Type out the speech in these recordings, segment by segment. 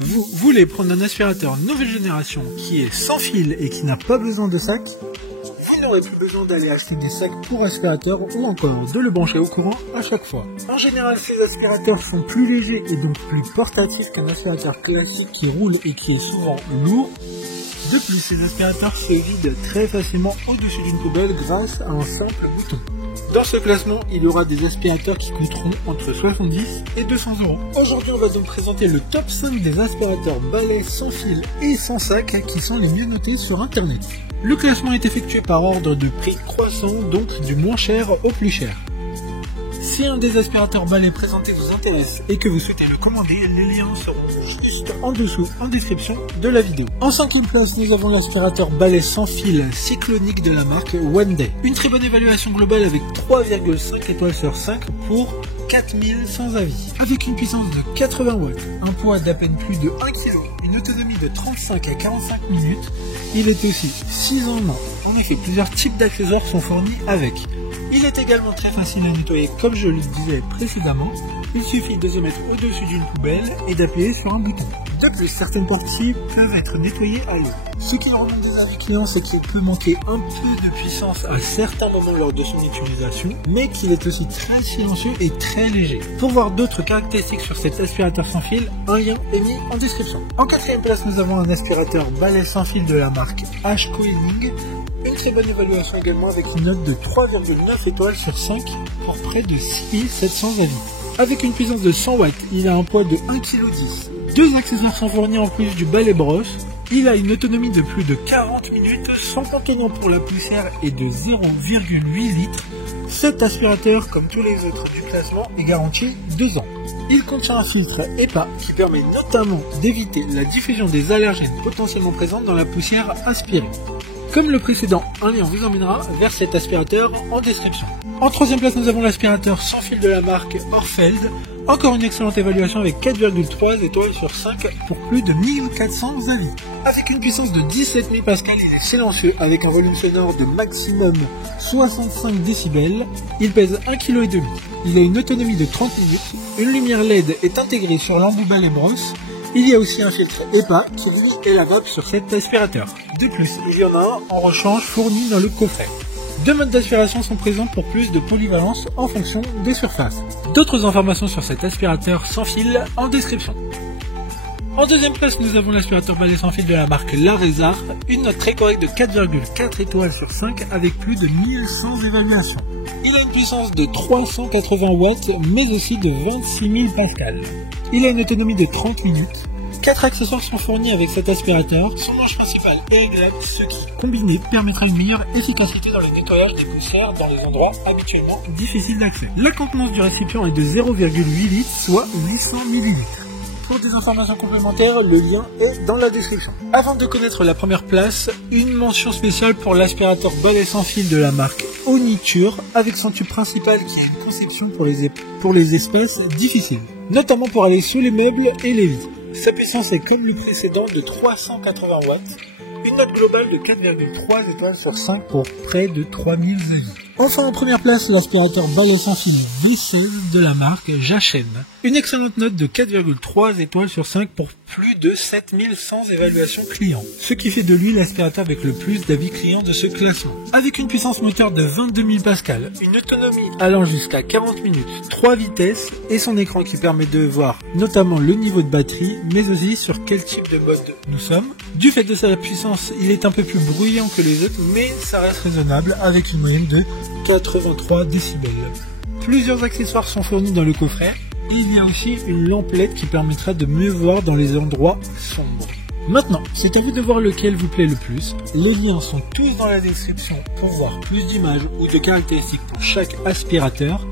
Vous voulez prendre un aspirateur nouvelle génération qui est sans fil et qui n'a pas besoin de sac? Vous n'aurez plus besoin d'aller acheter des sacs pour aspirateur ou encore de le brancher au courant à chaque fois. En général, ces aspirateurs sont plus légers et donc plus portatifs qu'un aspirateur classique qui roule et qui est souvent lourd. De plus, ces aspirateurs se vident très facilement au-dessus d'une poubelle grâce à un simple bouton. Dans ce classement, il y aura des aspirateurs qui coûteront entre 70 et 200 euros. Aujourd'hui, on va donc présenter le top 5 des aspirateurs balais sans fil et sans sac qui sont les mieux notés sur internet. Le classement est effectué par ordre de prix croissant, donc du moins cher au plus cher. Si un des aspirateurs balais présentés vous intéresse et que vous souhaitez le commander, les liens seront juste en dessous en description de la vidéo. En 5e place, nous avons l'aspirateur balai sans fil cyclonique de la marque One Day. Une très bonne évaluation globale avec 3,5 étoiles sur 5 pour 4000 sans avis. Avec une puissance de 80 watts, un poids d'à peine plus de 1 kg, une autonomie de 35 à 45 minutes, il est aussi 6 en 1. En effet, plusieurs types d'accessoires sont fournis avec. Il est également très facile à nettoyer comme je le disais précédemment. Il suffit de se mettre au-dessus d'une poubelle et d'appuyer sur un bouton. De plus, certaines parties peuvent être nettoyées à l'eau. Ce qui remonte des avis clients, c'est qu'il peut manquer un peu de puissance à certains moments lors de son utilisation, mais qu'il est aussi très silencieux et très léger. Pour voir d'autres caractéristiques sur cet aspirateur sans fil, un lien est mis en description. En 4e place, nous avons un aspirateur balai sans fil de la marque H-Coiling. Une très bonne évaluation également avec une note de 3,9 étoiles sur 5 pour près de 6700 avis. Avec une puissance de 100 watts, il a un poids de 1,10 kg. Deux accessoires sont fournis en plus du balai brosse. Il a une autonomie de plus de 40 minutes sans contenant pour la poussière et de 0,8 litres. Cet aspirateur, comme tous les autres du classement, est garanti 2 ans. Il contient un filtre EPA qui permet notamment d'éviter la diffusion des allergènes potentiellement présents dans la poussière aspirée. Comme le précédent, un lien vous emmènera vers cet aspirateur en description. En 3e place, nous avons l'aspirateur sans fil de la marque Orfeld. Encore une excellente évaluation avec 4,3 étoiles sur 5 pour plus de 1400 avis. Avec une puissance de 17 000 pascal, il est silencieux avec un volume sonore de maximum 65 décibels. Il pèse 1,5 kg. Il a une autonomie de 30 minutes. Une lumière LED est intégrée sur l'un du balai brosse. Il y a aussi un filtre EPA qui lui est lavable sur cet aspirateur. De plus, il y en a un en rechange fourni dans le coffret. 2 modes d'aspiration sont présents pour plus de polyvalence en fonction des surfaces. D'autres informations sur cet aspirateur sans fil en description. En 2e place, nous avons l'aspirateur balai sans fil de la marque Larézar, une note très correcte de 4,4 étoiles sur 5 avec plus de 1100 évaluations. Il a une puissance de 380 watts mais aussi de 26 000 pascal. Il a une autonomie de 30 minutes. 4 accessoires sont fournis avec cet aspirateur. Son manche principale est réglable, ce qui, combiné, permettra une meilleure efficacité dans le nettoyage des poussières dans les endroits habituellement difficiles d'accès. La contenance du récipient est de 0,8 litres, soit 800 ml. Pour des informations complémentaires, le lien est dans la description. Avant de connaître la première place, une mention spéciale pour l'aspirateur balai sans fil de la marque Oniture, avec son tube principal qui a une conception pour les espaces difficiles, notamment pour aller sous les meubles et les lits. Sa puissance est comme le précédent de 380 watts, une note globale de 4,3 étoiles sur 5 pour près de 3000 avis. Enfin en première place, l'aspirateur balai sans fil V16 de la marque Jachen. Une excellente note de 4,3 étoiles sur 5 pour plus de 7100 évaluations clients. Ce qui fait de lui l'aspirateur avec le plus d'avis clients de ce classement. Avec une puissance moteur de 22 000 pascal, une autonomie allant jusqu'à 40 minutes, 3 vitesses et son écran qui permet de voir notamment le niveau de batterie mais aussi sur quel type de mode nous sommes. Du fait de sa puissance, il est un peu plus bruyant que les autres mais ça reste raisonnable avec une moyenne de 83 décibels. Plusieurs accessoires sont fournis dans le coffret. Il y a aussi une lampe LED qui permettra de mieux voir dans les endroits sombres. Maintenant, c'est à vous de voir lequel vous plaît le plus. Les liens sont tous dans la description pour voir plus d'images ou de caractéristiques pour chaque aspirateur,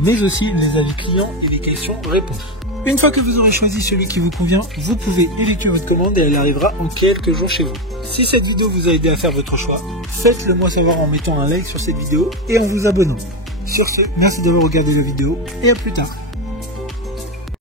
mais aussi les avis clients et les questions-réponses. Une fois que vous aurez choisi celui qui vous convient, vous pouvez effectuer votre commande et elle arrivera en quelques jours chez vous. Si cette vidéo vous a aidé à faire votre choix, faites-le moi savoir en mettant un like sur cette vidéo et en vous abonnant. Sur ce, merci d'avoir regardé la vidéo et à plus tard.